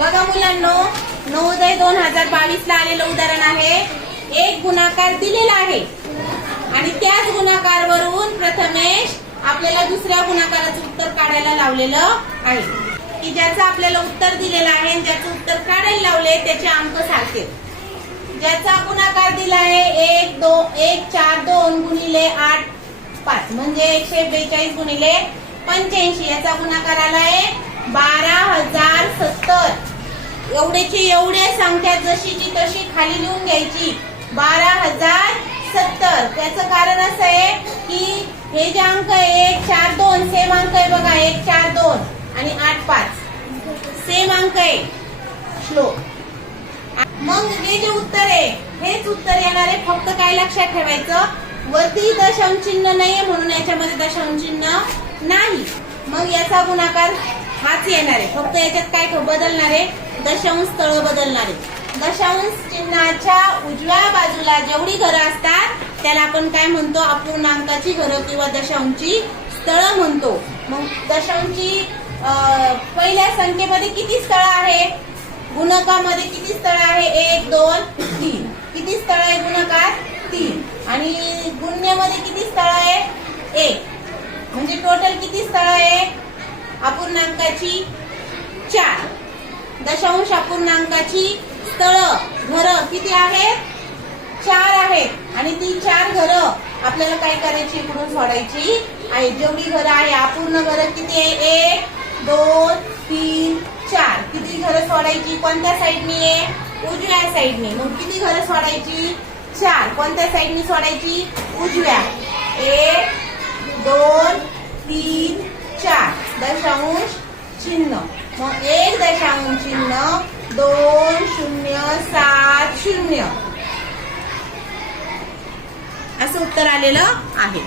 बघा मुलांनो, नवोदय 2022 ला आलेलं उदाहरण आहे. एक गुणाकार दिलेला आहे आणि त्याच गुणाकारवरून प्रथमेश आपल्याला दुसऱ्या गुणाकाराचं उत्तर काढायला लावलेलं आहे. की ज्याचं आपल्याला उत्तर दिलेलं आहे आणि ज्याचं उत्तर काढायला लावले त्याचे अंक सारखे. ज्याचा गुणाकार दिला आहे 1 4 2 गुणिले 8 5 म्हणजे 142 गुणिले 85. याचा गुणाकार आलाय 12,070. एवढेची एवढे संख्या जशीची तशी खाली लिहून घ्यायची. 12,070. त्याचं कारण असं आहे की हे जे अंक आहे 1 4 2 सेम अंक आहे बघा. 1 4 2 आणि 8 5 सेम अंक आहे श्लोक. मग हे जे उत्तर आहे हेच उत्तर येणार आहे. फक्त काय लक्षात ठेवायचं, वरती दशांश चिन्ह नाहीये म्हणून याच्यामध्ये दशांश चिन्ह नाही. मग याचा गुणाकार हाच येणार आहे. फक्त याच्यात काय बदलणार आहे, दशांश स्थळ बदलणार आहे. दशांश चिन्हाच्या उजव्या बाजूला जेवढी घरं असतात त्याला आपण काय म्हणतो, अपूर्णांकाची घरं किंवा दशांशी स्थळ म्हणतो. मग दशांशी पहिल्या संख्येमध्ये किती स्थळ आहे, गुणकामध्ये किती स्थळ आहे, 1 2 3. किती स्थळ आहे गुणकार, 3. आणि गुण्यमध्ये किती स्थळ आहे, 1. म्हणजे टोटल किती स्थळ आहे अपूर्णांकाची, 4. दशांश अपूर्णांकाची स्थळ घरं किती आहेत, 4 आहेत. आणि ती 4 घरं आपल्याला काय करायची, इकडून सोडायची आहे. जेवढी घरं आहे अपूर्ण घरं किती आहे, 1 2 3 4. किती घरं सोडायची, कोणत्या साईडनी आहे, उजव्या साईडनी. मग किती घरं सोडायची, 4. कोणत्या साईडनी सोडायची, उजव्या. 1 2 3 4 दशांश चिन्ह. मग 1 दशांश चिन्ह 2 0 7 0 असं उत्तर आलेलं आहे.